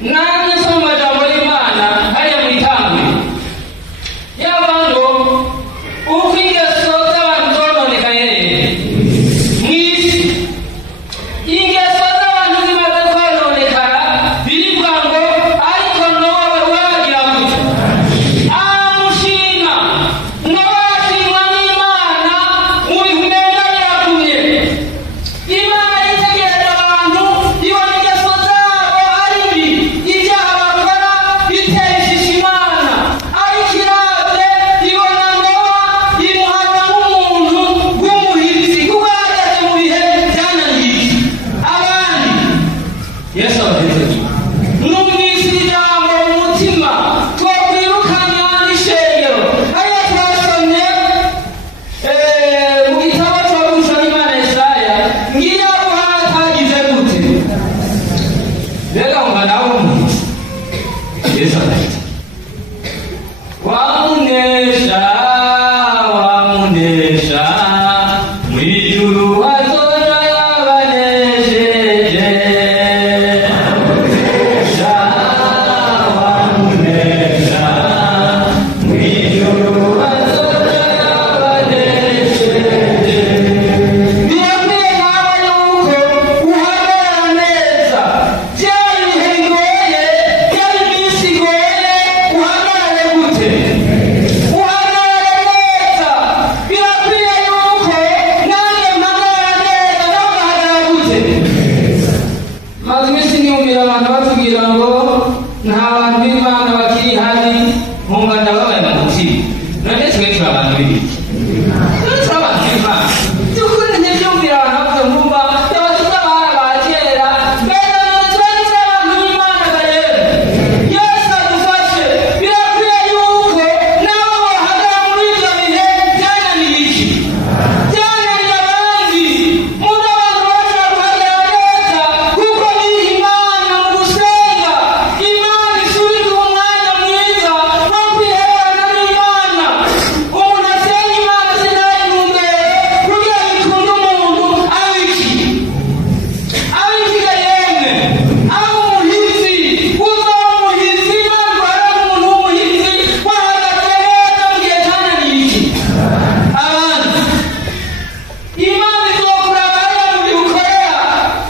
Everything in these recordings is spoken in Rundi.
Namwe soma jambo l'Imana hariya mwitambi y'abantu ukwingeso z'abantu zononekaye mw'isi. Ingeso z'abantu zimaze kononekara birivuga ngo ariko Nowa wagira gute amushima. Nowa ashimwa n'Imana mu bihumbi birakumye. Imana yitegereje abantu ibona ingeso zabo ari mbi, ibyaha bakora biteye ishishi Imana. Ariko iravye ibona Nowa imuhana nk'umuntu w'umuhizi kuko yahagaze mu bihe byananiye abandi. Yesu abaherekeje numvise ijambo mu mutima twokwirukanya n'ishengero ariyo twasomye mu gitabo c'abavuga n'Imana Yesaya ngira buhana atagize gute. Mbega umwana w'umuntu Yesu abaherekeje wamunesha wamunesha mw'ijuru hazoja yabanesheje. Wamunesha mw'ijuru hazoja yabanesheje. Birakwiye nawe yuko uhagarara neza byari ibihe bigoye byari iminsi igoye uhagarare gute uhagarare neza. Birakwiye yuko nanjye mpagarara neza nawe ugahagarara gute. Maze iminsi niyumvira abantu batubwira ngo nta bantu b'Imana bakiri hari, nkumva ndababaye mu mutima. None twe turi abantu b'ibiki? Twe turi abantu b'Imana by'ukuri. Ntibyumvira abantu bavuze nkumva abatuza barabakera mbere none twe turi abantu b'Imana rero. Yesu adufashe. Birakwiye yuko nabo bahagarara muri ibyo bihe byananiye iki byananiye abandi. Muri abantu bashobora guhagarara neza kuko biha Imana mu gusenga. Imana isubiza umwanya mwiza wo kwihererana n'Imana. Umuntu asenga Imana sinayintumbere kugira ngo ikunde umuntu abe iki abe ikiga yemwe abe umuhizi. Uzaba umuhizi Imana ihora umuntu w'umuhizi wahagaze neza mu gihe cyananiye iki abandi. Imana izokuraba hariya mu gihe ukorera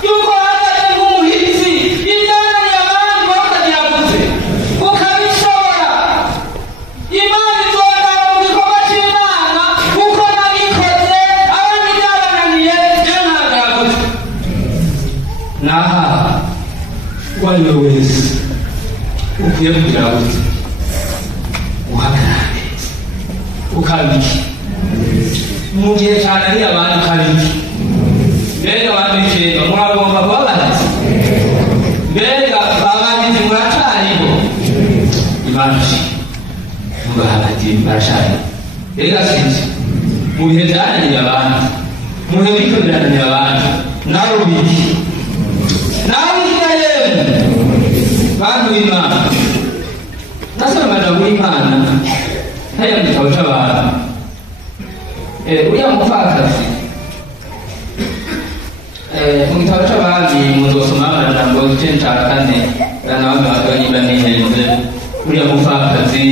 yuko wahagaze nk'umuhizi. Ibyananiye abandi wowe ukagira gute ukabishobora. Imana izoraba mu gikorwa c'Imana kuko nabikoze abandi byabananiye jewe nkahagarara gute. Naha uwo ari we wese ukwiye kugira gute uhagarara neza ukabiki mu gihe cyananiye abandi ukabiki. Mbega abantu b'icenga muragomba kubabaza. Mbega abagizi muracariho Imana mugahagati barashari. Mbega sinzi mu bihe byananiye abandi, mu bihe biriko birananiye abandi nawe ubiki nawe ukiga yewe bantu b'Imana. Nasoma amajambo y'Imana hariya mu gitabo c'abantu. Uriya mupfakazi mu gitabo c'abami muzosoma amajambo igice ca kane n'abami baganyibwa n'ihenze. Uriya mupfakazi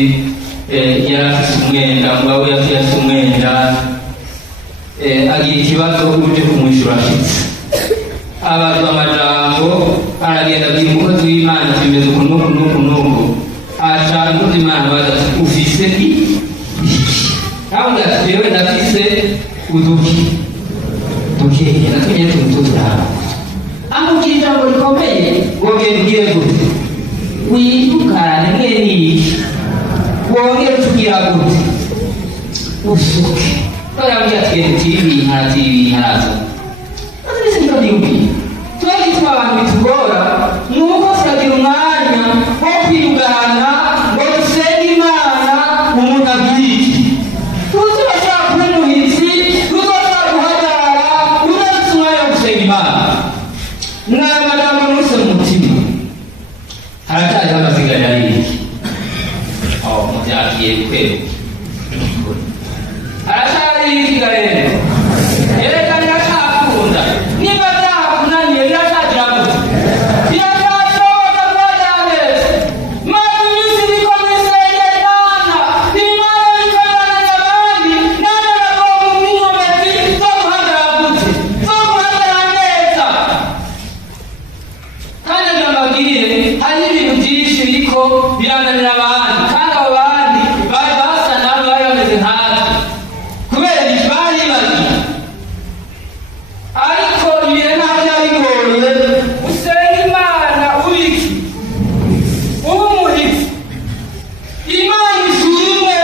yari afise umwenda, umugabo we afise umwenda, agira ikibazo uje kumwishyura ashitse. Abazwa amajambo aragenda abwira umukozi w'Imana kimeze uku n'uku n'uku n'uku. Aca umukozi w'Imana baza ati ufise iki? Kandi ati jewe ndafise uduki dukeye natwe nyene turaba. Amubwira ijambo rikomeye wongera ugire gute wiyukane mwene iki wongera utugira gute usuke. Barambwira ati tibintarazo ese niko ndiyumviye. Tuba gituma abantu bitugora nuko turagira umwanya wo kwiyugana ngo dusenge Imana umuntu agira iki. Tuzobashaka kuba umuhizi, tuzobashaka guhagarara, udafite umwanya wo gusenga Imana. N'aya magambo nuse mu mutima haracyariho amasigaye ari iki muvyakiye kwera haracyari ikiga rero erekana iracakunda niba vyakunaniye biracakira gute ariko birananira abandi kandi abo bandi bari basa nabo bari bameze nkatwe kubera bari bari ariko ibihe ntabwo byari bigoye usenga Imana ubiki umuhitsi Imana ishimwe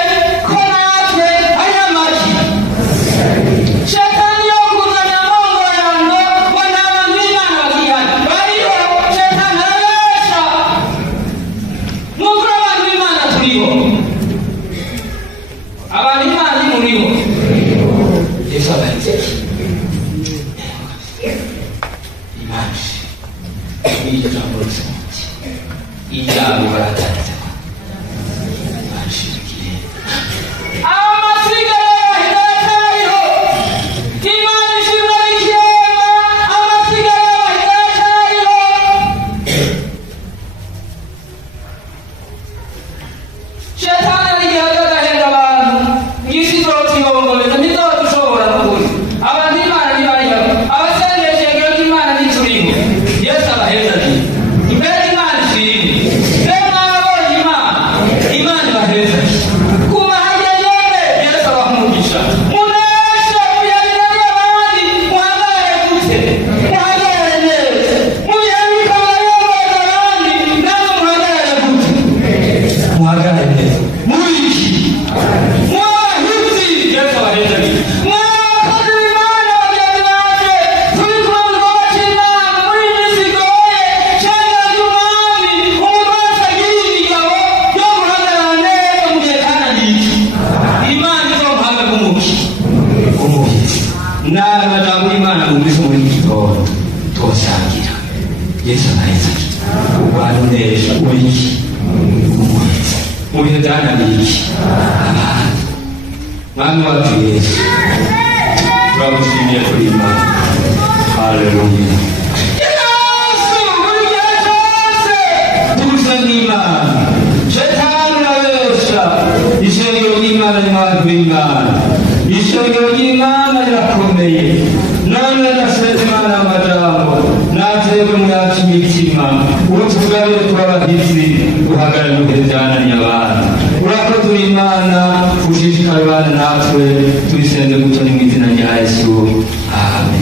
ko natwe ari amaki Shetani yo kuzana amongorano ngo n'abantu b'Imana bakihana bariho Shetani arabesha nuko abantu b'Imana turiho abantu b'Imana muriho Yesu abaritse Imana iyo jambo ry'umuti ijambo baratanze Yesu anaweza kuwaonesha wiki uliendana wiki mama wa Yesu tunakushimia kulima haleluya Yesu uliyetakase tukusanima Shetani anaweza ishengero y'Imana n'abantu b'Imana ishengero y'Imana rirakomeye none ndaseze Imana amajambo natwebwe muyacu imitima urutugabire twabahizi uhagarare muhezananye abantu urakoze Imana ushishikare abana natwe tubisenze gutyo mu izina rya Yesu amen.